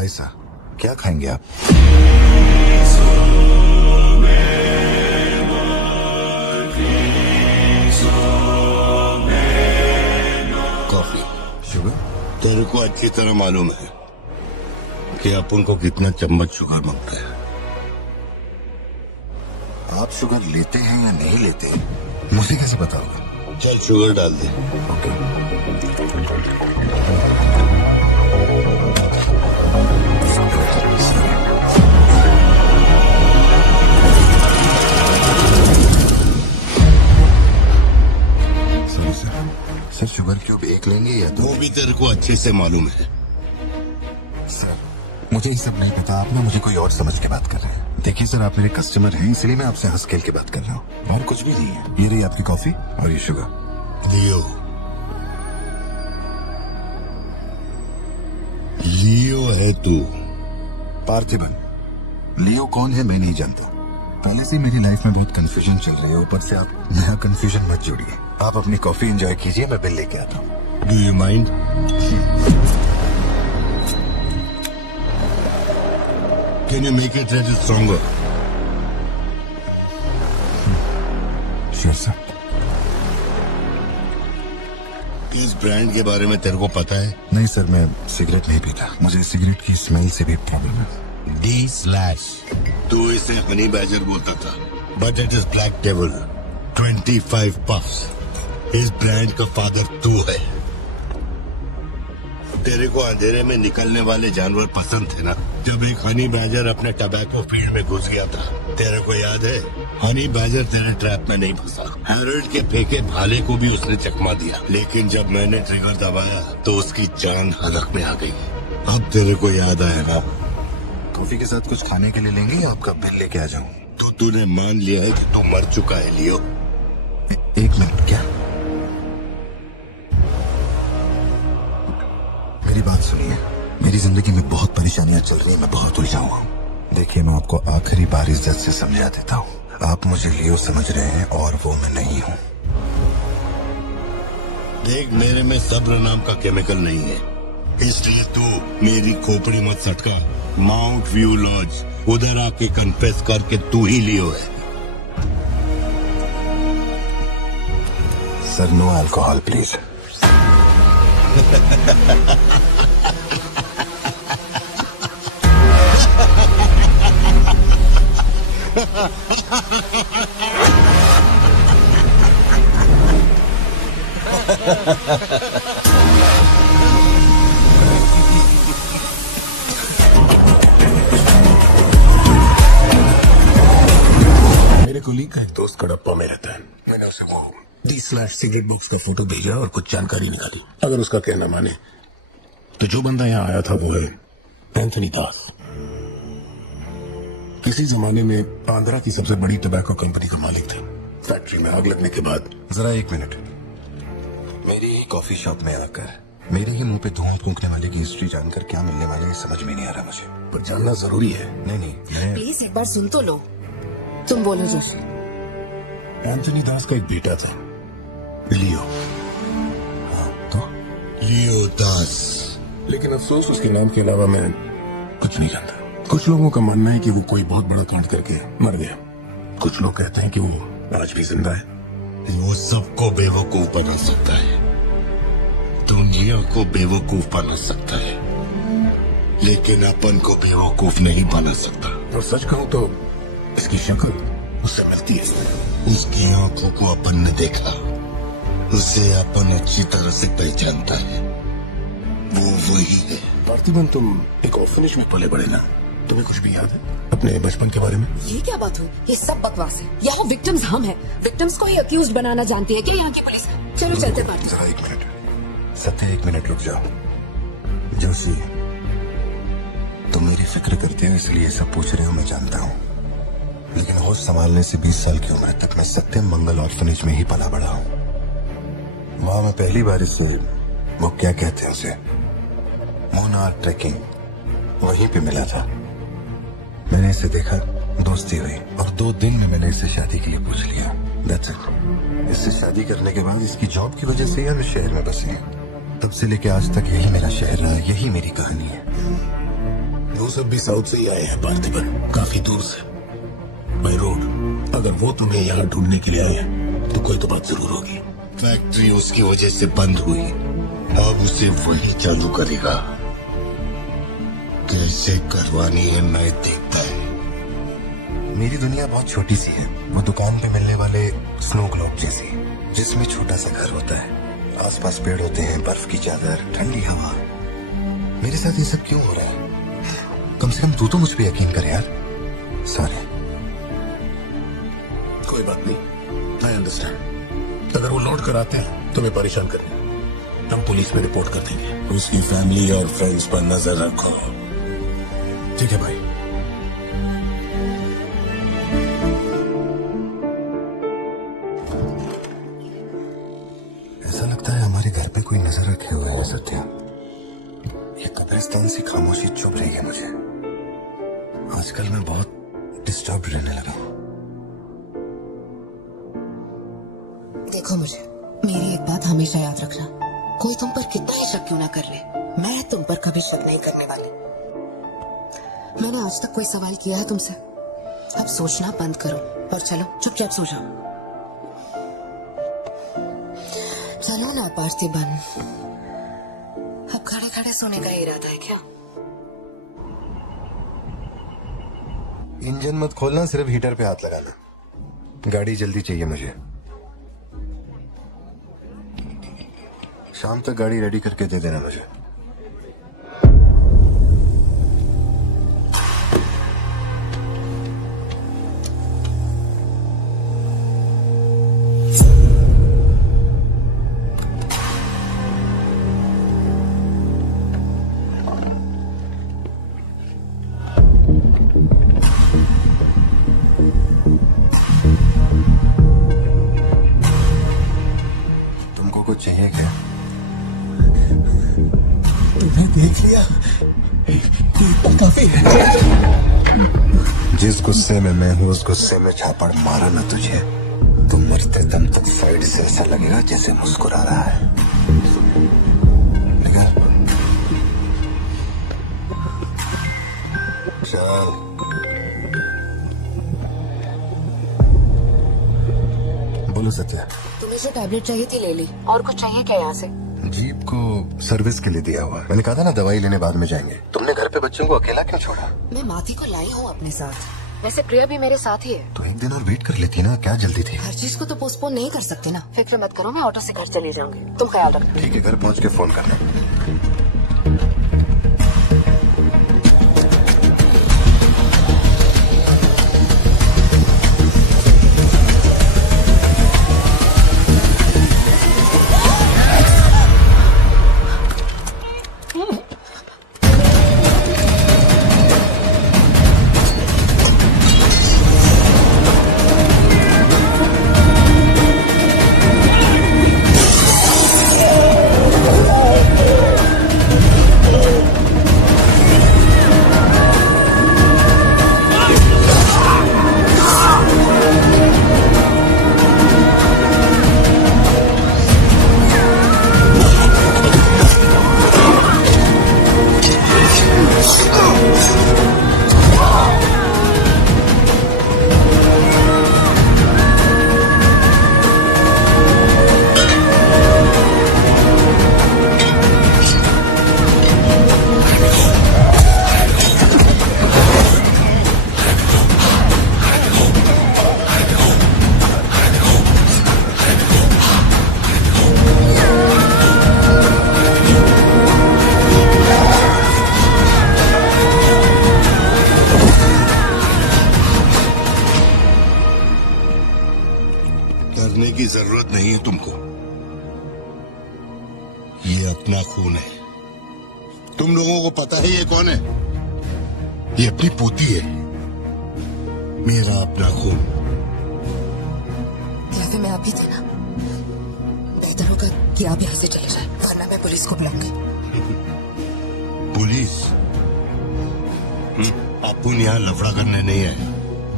हाय सा, क्या खाएंगे आप? कॉफी। शुगर? तेरे को अच्छी तरह मालूम है कि अपन को कितना चम्मच शुगर मांगता है। आप शुगर लेते हैं या नहीं लेते मुझे कैसे बताओगे? चल शुगर डाल दे। ओके। सर शुगर क्यूब एक लेंगे या दो? वो भी तेरे को अच्छे से मालूम है। सर मुझे ये सब नहीं पता, आप ना मुझे कोई और समझ के बात कर रहे हैं। देखिए सर, आप मेरे कस्टमर हैं, इसलिए मैं आपसे हंस खेल के बात कर रहा हूँ और कुछ भी नहीं है। ये रही आपकी कॉफी और ये शुगर। लियो, लियो है तू। पार्थिबन। लियो कौन है मैं नहीं जानता। पहले से मेरी लाइफ में बहुत कंफ्यूजन चल रही है, ऊपर से आप नया कंफ्यूजन मत जोड़िए। आप अपनी कॉफी एंजॉय कीजिए, मैं बिल लेके आता हूँ। Do you mind? Can you make it little stronger? Sure sir. इस ब्रांड के बारे में तेरे को पता है? नहीं सर, मैं सिगरेट नहीं पीता, मुझे सिगरेट की स्मेल से भी प्रॉब्लम है। D/। तू इसे हनी बैजर बोलता था, but it is black devil. 25 puffs. इस ब्रांड का फादर तू है। तेरे को अंधेरे में निकलने वाले जानवर पसंद थे ना? जब एक हनी बैजर अपने टबैको फील्ड में घुस गया था, तेरे को याद है? हनी बैजर तेरे ट्रैप में नहीं फंसा। हैरोल्ड के फेंके भाले को भी उसने चकमा दिया, लेकिन जब मैंने ट्रिगर दबाया तो उसकी जान हलक में आ गई। अब तेरे को याद आया ना? कॉफी के साथ कुछ खाने के लिए लेंगे या आपका बिल लेके आ जाऊं? तूने मान लिया है कि तू मर चुका है लियो। एक मिनट, क्या? मेरी बात सुनिए, मेरी जिंदगी में बहुत परेशानियां चल रही हैं, मैं बहुत उलझा हुआ हूँ। देखिए मैं आपको आखिरी बार इज्जत से समझा देता हूँ, आप मुझे लियो समझ रहे हैं और वो मैं नहीं हूँ। देख, मेरे में सब्र नाम का केमिकल नहीं है, इसलिए तू मेरी खोपड़ी मत सटका। माउंट व्यू लॉज, उधर आके कन्फेस कर के तू ही लियो है। Sir no alcohol please. मेरे कोलीग का एक दोस्त कड़प्पा में रहता है। मैंने उसे वो D/ सिगरेट बॉक्स का फोटो भेजा और कुछ जानकारी निकाली। अगर उसका कहना माने तो जो बंदा यहाँ आया था वो है एंथनी दास। किसी जमाने में आंध्रा की सबसे बड़ी टबैको कंपनी का मालिक थे। फैक्ट्री में आग लगने के बाद जरा एक मिनट, मेरी ही कॉफी शॉप में आकर मेरे ही मुंह पे धुआं फूंकने वाले की हिस्ट्री जानकर क्या मिलने वाले है समझ में नहीं आ रहा मुझे। पर जानना जरूरी है। नहीं मैं प्लीज एक बार सुन तो लो। तुम बोलो जोशी। एंथनी दास का एक बेटा था, लियो। हाँ तो लियो दास। लेकिन अफसोस उसके नाम के अलावा मैं कुछ नहीं जानता। कुछ लोगों का मानना है कि वो कोई बहुत बड़ा कांड करके मर गया। कुछ लोग कहते हैं कि वो आज भी जिंदा है। वो सबको बेवकूफ बना सकता है, दुनिया को बेवकूफ बना सकता है, लेकिन अपन को बेवकूफ नहीं बना सकता। और सच कहूं तो इसकी शक्ल उससे मिलती है। उसकी आंखों को अपन ने देखा, उसे अपन अच्छी तरह से पहचानता है। वो वही है। पार्थिबन, तुम एक ऑर्फनेज में पले बड़े ना? तुम्हें कुछ भी याद है अपने बचपन के बारे में? ये क्या बात हुई? ये सब बकवास है। यहाँ विक्टिम्स हम हैं। विक्टिम्स को ही अक्यूज्ड बनाना जानती है क्या यहाँ की पुलिस? चलो चलते पार्थिबन। जरा एक मिनट सत्य, एक मिनट रुक जाओ। जोशी तुम मेरी फिक्र करते हो इसलिए सब पूछ रहे हो, मैं जानता हूँ, लेकिन होश संभालने से 20 साल की उम्र तक मैं सत्यम मंगल ऑर्फनेज में ही पला बड़ा हूँ। वहां मैं पहली बार इसे, वो क्या कहते हैं उसे, मोनार्क ट्रेकिंग, वहीं पे मिला था। मैंने इसे देखा, दोस्ती हुई और 2 दिन में मैंने इसे शादी के लिए पूछ लिया। That's it। इससे शादी करने के बाद इसकी जॉब की वजह से यार शहर में बसे हैं। तब से लेके आज तक यही मेरा शहर रहा, यही मेरी कहानी है। वो सब भी साउथ से ही आए हैं पार्थिबन, काफी दूर से, बाय रोड। अगर वो तुम्हें यहाँ ढूंढने के लिए आए हैं तो कोई तो बात जरूर होगी। फैक्ट्री उसकी वजह से बंद हुई, अब उसे वही चालू करेगा। कैसे करवानी है मैं देखता है। मेरी दुनिया बहुत छोटी सी है, वो दुकान पे मिलने वाले स्नो ग्लोब जैसी, जिसमें छोटा सा घर होता है, आसपास पेड़ होते हैं, बर्फ की चादर, ठंडी हवा। मेरे साथ ये सब क्यों हो रहा है? कम से कम तू तो मुझ पे यकीन कर यार। सॉरी। कोई बात नहीं, आई अंडरस्टैंड। अगर वो लौट कर आते हैं तो मैं परेशान करेंगे, हम पुलिस में रिपोर्ट कर देंगे। उसकी फैमिली और फ्रेंड्स पर नजर रखो। ठीक है भाई। ऐसा लगता है हमारे घर पे कोई नजर रखे हुए है सत्या। ये कब्रिस्तान सी खामोशी चुभ रही है मुझे। आजकल मैं बहुत डिस्टर्ब रहने लगा हूं। देखो मुझे, मेरी एक बात हमेशा याद रखना, कोई तुम पर कितना ही शक क्यों ना कर ले, मैं तुम पर कभी शक नहीं करने वाली। मैंने आज तक कोई सवाल किया है तुमसे? अब सोचना बंद करो और चलो चुपचाप सो जाओ। चलो ना पार्थिबन, अब खड़े खड़े सोने का इरादा है क्या? इंजन मत खोलना, सिर्फ हीटर पे हाथ लगाना। गाड़ी जल्दी चाहिए मुझे। शाम तक गाड़ी रेडी करके दे देना मुझे। तुमको कुछ चाहिए क्या? तुमने देख लिया, ये काफी है। जिस गुस्से में मैं हूँ उस गुस्से में झापड़ मारा ना तुझे तो मरते दम तक साइड से ऐसा लगेगा जैसे मुस्कुरा रहा है। निकल। चल। बोलो सत्या। तुम्हें जो टैबलेट चाहिए थी ले ली, और कुछ चाहिए क्या यहाँ से? जीप को सर्विस के लिए दिया हुआ है। मैंने कहा था ना दवाई लेने बाद में जाएंगे। तुमने घर पे बच्चों को अकेला क्यों छोड़ा? मैं माथी को लाई हूँ अपने साथ, वैसे प्रिया भी मेरे साथ ही है। तो एक दिन और वेट कर लेती ना, क्या जल्दी थी? हर चीज को तो पोस्टपोन नहीं कर सकते ना। फिक्र मत करो, मैं ऑटो से घर चली जाऊंगी, तुम ख्याल रखना। ठीक है, घर पहुंच के फोन करना। करने की जरूरत नहीं है तुमको, ये अपना खून है। तुम लोगों को पता है ये कौन है? ये अपनी पोती है, मेरा अपना खून। कैफे में आप भी थे ना, बेहतर होगा कि आप यहाँ से चले जाएं, वरना मैं पुलिस को बुलाऊंगी। पुलिस? अपुन यहाँ लफड़ा करने नहीं है।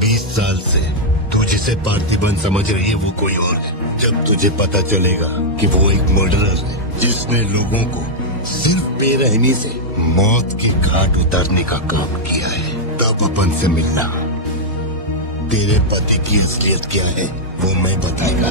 20 साल से तू जिसे पार्थिबन समझ रही है वो कोई और है। जब तुझे पता चलेगा कि वो एक मर्डरर है जिसने अपने लोगों को सिर्फ बेरहमी से मौत के घाट उतारने का काम किया है। तब अपन से मिलना। तेरे पति की असलियत क्या है वो मैं बताएगा।